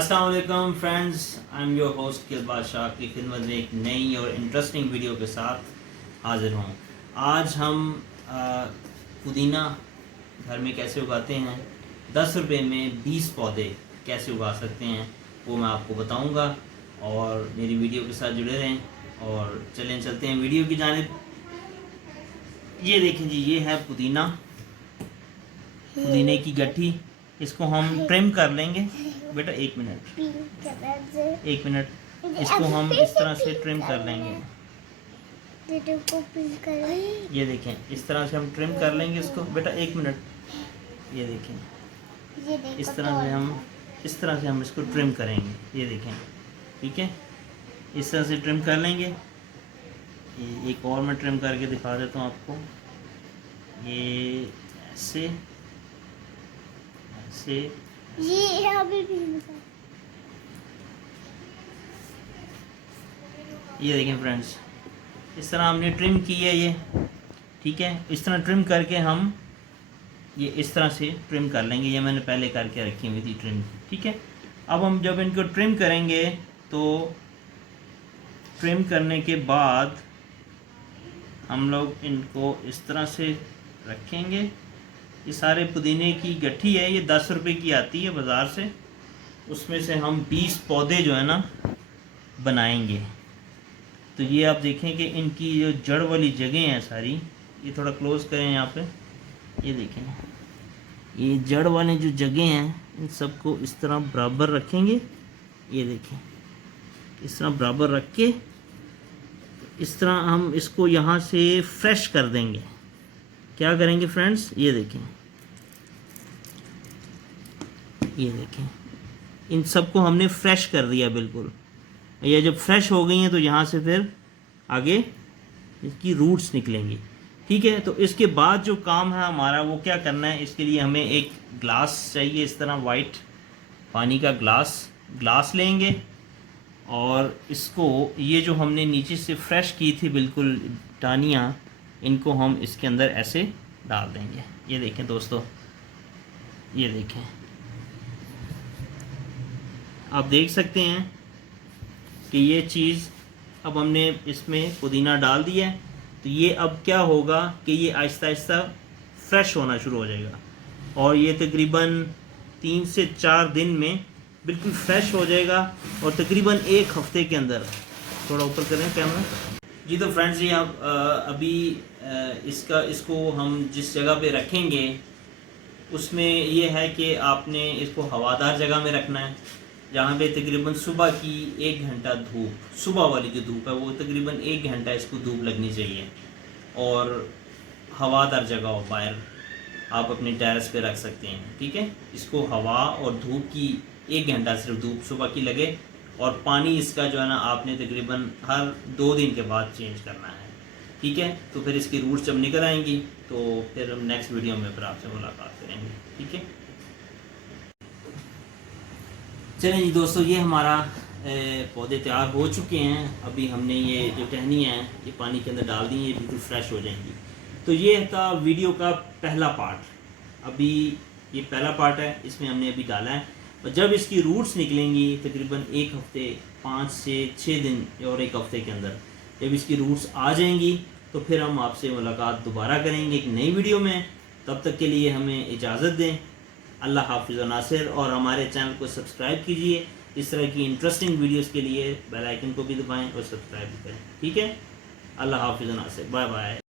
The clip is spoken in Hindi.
अस्सलाम वालेकुम friends, I am your host किल बादशाह की खिदमत में एक नई और इंटरेस्टिंग वीडियो के साथ हाजिर हूँ। आज हम पुदीना घर में कैसे उगाते हैं, 10 रुपये में 20 पौधे कैसे उगा सकते हैं वो मैं आपको बताऊँगा और मेरी वीडियो के साथ जुड़े रहें। और चलते हैं वीडियो की जानिब। ये देखें जी, ये है पुदीने की गट्ठी। इसको हम ट्रिम कर लेंगे। बेटा एक मिनट, इसको हम इस तरह से ट्रिम कर लेंगे। ये देखें, इस तरह से हम ट्रिम कर लेंगे इसको। बेटा एक मिनट, ये देखें, इस तरह से हम इसको ट्रिम करेंगे। ये देखें, ठीक है, इस तरह से ट्रिम कर लेंगे। ये एक और मैं ट्रिम करके दिखा देता हूँ आपको। ये ऐसे ऐसे ये देखें फ्रेंड्स, इस तरह हमने ट्रिम की है ये, ठीक है। इस तरह ट्रिम करके हम ये इस तरह से ट्रिम कर लेंगे। ये मैंने पहले करके रखी हुई थी ट्रिम, ठीक है। अब हम जब इनको ट्रिम करेंगे तो ट्रिम करने के बाद हम लोग इनको इस तरह से रखेंगे। ये सारे पुदीने की गट्ठी है, ये 10 रुपये की आती है बाज़ार से। उसमें से हम 20 पौधे जो है ना बनाएंगे। तो ये आप देखें कि इनकी जो जड़ वाली जगह हैं सारी, ये थोड़ा क्लोज करें यहाँ पे, ये देखें, ये जड़ वाले जो जगह हैं इन सबको इस तरह बराबर रखेंगे। ये देखें, इस तरह बराबर रख के इस तरह हम इसको यहाँ से फ्रेश कर देंगे। क्या करेंगे फ्रेंड्स, ये देखें, ये देखें, इन सबको हमने फ्रेश कर दिया बिल्कुल। ये जब फ्रेश हो गई हैं तो यहाँ से फिर आगे इसकी रूट्स निकलेंगी, ठीक है। तो इसके बाद जो काम है हमारा वो क्या करना है, इसके लिए हमें एक ग्लास चाहिए, इस तरह वाइट पानी का ग्लास लेंगे और इसको, ये जो हमने नीचे से फ्रेश की थी बिल्कुल टानियाँ, इनको हम इसके अंदर ऐसे डाल देंगे। ये देखें दोस्तों, ये देखें, आप देख सकते हैं कि ये चीज़ अब हमने इसमें पुदीना डाल दिया है। तो ये अब क्या होगा कि ये आहिस्ता आहिस्ता फ्रेश होना शुरू हो जाएगा और ये तकरीबन 3 से 4 दिन में बिल्कुल फ्रेश हो जाएगा और तकरीबन 1 हफ्ते के अंदर, थोड़ा ऊपर करें कैमरा जी। तो फ्रेंड्स, ये आप अभी इसको हम जिस जगह पे रखेंगे उसमें ये है कि आपने इसको हवादार जगह में रखना है, जहाँ पे तकरीबन सुबह की 1 घंटा धूप, सुबह वाली जो धूप है वो तकरीबन 1 घंटा इसको धूप लगनी चाहिए। और हवादार जगह हो, बाहर आप अपने टेरेस पे रख सकते हैं, ठीक है। इसको हवा और धूप की 1 घंटा सिर्फ धूप सुबह की लगे और पानी इसका जो है ना आपने तकरीबन हर 2 दिन के बाद चेंज करना है, ठीक है। तो फिर इसकी रूट्स जब निकल आएंगी तो फिर हम नेक्स्ट वीडियो में फिर आपसे मुलाकात करेंगे, ठीक है। चलें जी दोस्तों, ये हमारा पौधे तैयार हो चुके हैं। अभी हमने ये जो टहनियाँ हैं ये पानी के अंदर डाल दी, ये बिल्कुल फ्रेश हो जाएंगी। तो ये था वीडियो का पहला पार्ट। अभी ये पहला पार्ट है, इसमें हमने अभी डाला है। और जब इसकी रूट्स निकलेंगी तकरीबन 1 हफ्ते, 5 से 6 दिन और 1 हफ्ते के अंदर जब इसकी रूट्स आ जाएंगी तो फिर हम आपसे मुलाकात दोबारा करेंगे एक नई वीडियो में। तब तक के लिए हमें इजाज़त दें। अल्लाह हाफिज़ व नासिर। और हमारे चैनल को सब्सक्राइब कीजिए। इस तरह की इंटरेस्टिंग वीडियोस के लिए बेल आइकन को भी दबाएं और सब्सक्राइब भी करें, ठीक है। अल्लाह हाफिज़ व नासिर, बाय बाय।